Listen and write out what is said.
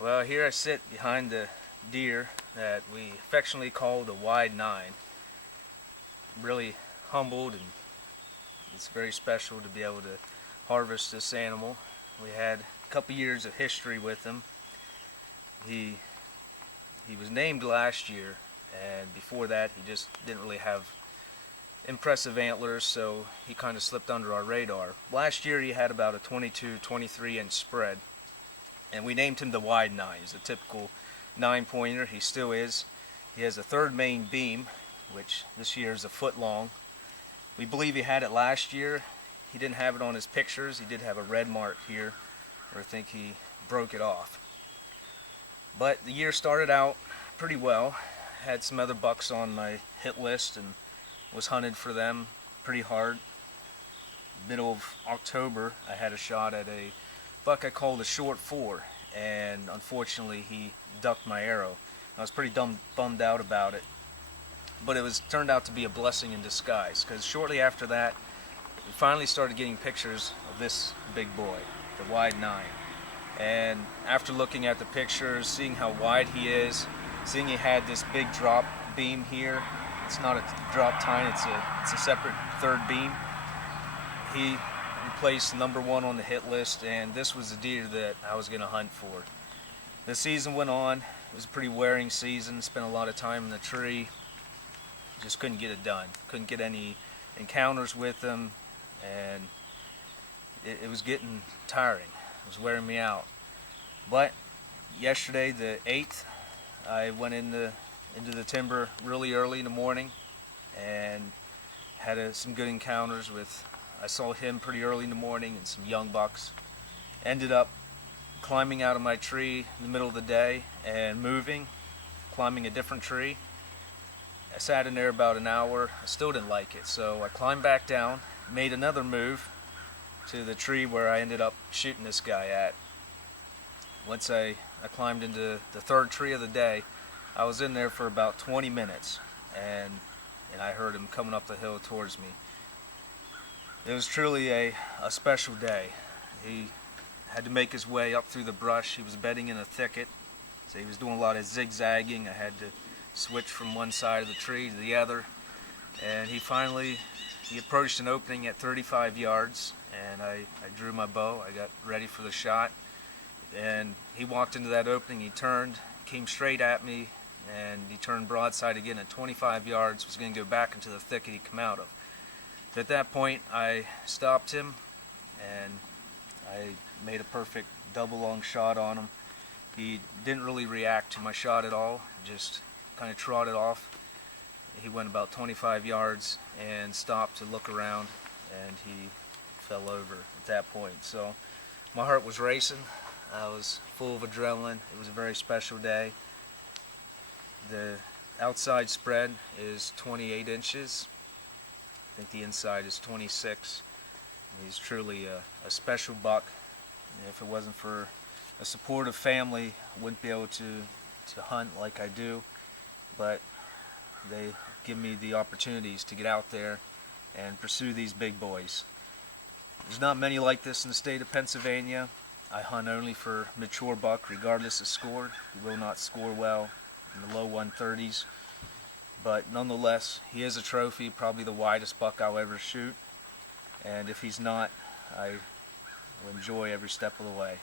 Well, here I sit behind the deer that we affectionately call the Wide Nine. I'm really humbled, and it's very special to be able to harvest this animal. We had a couple years of history with him. He was named last year, and before that he just didn't really have impressive antlers, so he kind of slipped under our radar. Last year he had about a 22-23 inch spread, and we named him the Wide Nine. He's a typical 9-pointer. He still is. He has a third main beam, which this year is a foot long. We believe he had it last year. He didn't have it on his pictures. He did have a red mark here, where I think he broke it off. But the year started out pretty well. Had some other bucks on my hit list and was hunted for them pretty hard. Middle of October, I had a shot at a buck I called a short 4, and unfortunately he ducked my arrow. I was pretty bummed out about it, but it turned out to be a blessing in disguise, because shortly after that we finally started getting pictures of this big boy, the Wide Nine. And after looking at the pictures, seeing how wide he is, seeing he had this big drop beam here, it's not a drop tine, it's a separate third beam. He placed #1 on the hit list, and this was the deer that I was going to hunt for. The season went on. It was a pretty wearing season. Spent a lot of time in the tree. Just couldn't get it done. Couldn't get any encounters with him, and it was getting tiring. It was wearing me out. But yesterday, the 8th, I went into the timber really early in the morning and had some good encounters with. I saw him pretty early in the morning and some young bucks. Ended up climbing out of my tree in the middle of the day and climbing a different tree. I sat in there about an hour. I still didn't like it, so I climbed back down, made another move to the tree where I ended up shooting this guy at. Once I climbed into the third tree of the day, I was in there for about 20 minutes, and I heard him coming up the hill towards me. It was truly a special day. He had to make his way up through the brush. He was bedding in a thicket, so he was doing a lot of zigzagging. I had to switch from one side of the tree to the other, and he approached an opening at 35 yards, and I drew my bow. I got ready for the shot, and he walked into that opening. He turned, came straight at me, and he turned broadside again at 25 yards, was going to go back into the thicket he'd come out of. At that point, I stopped him, and I made a perfect double long shot on him. He didn't really react to my shot at all, just kind of trotted off. He went about 25 yards and stopped to look around, and he fell over at that point. So my heart was racing. I was full of adrenaline. It was a very special day. The outside spread is 28 inches. I think the inside is 26. He's truly a special buck. If it wasn't for a supportive family, I wouldn't be able to hunt like I do. But they give me the opportunities to get out there and pursue these big boys. There's not many like this in the state of Pennsylvania. I hunt only for mature buck, regardless of score. He will not score well in the low 130s. But nonetheless, he is a trophy, probably the widest buck I'll ever shoot. And if he's not, I will enjoy every step of the way.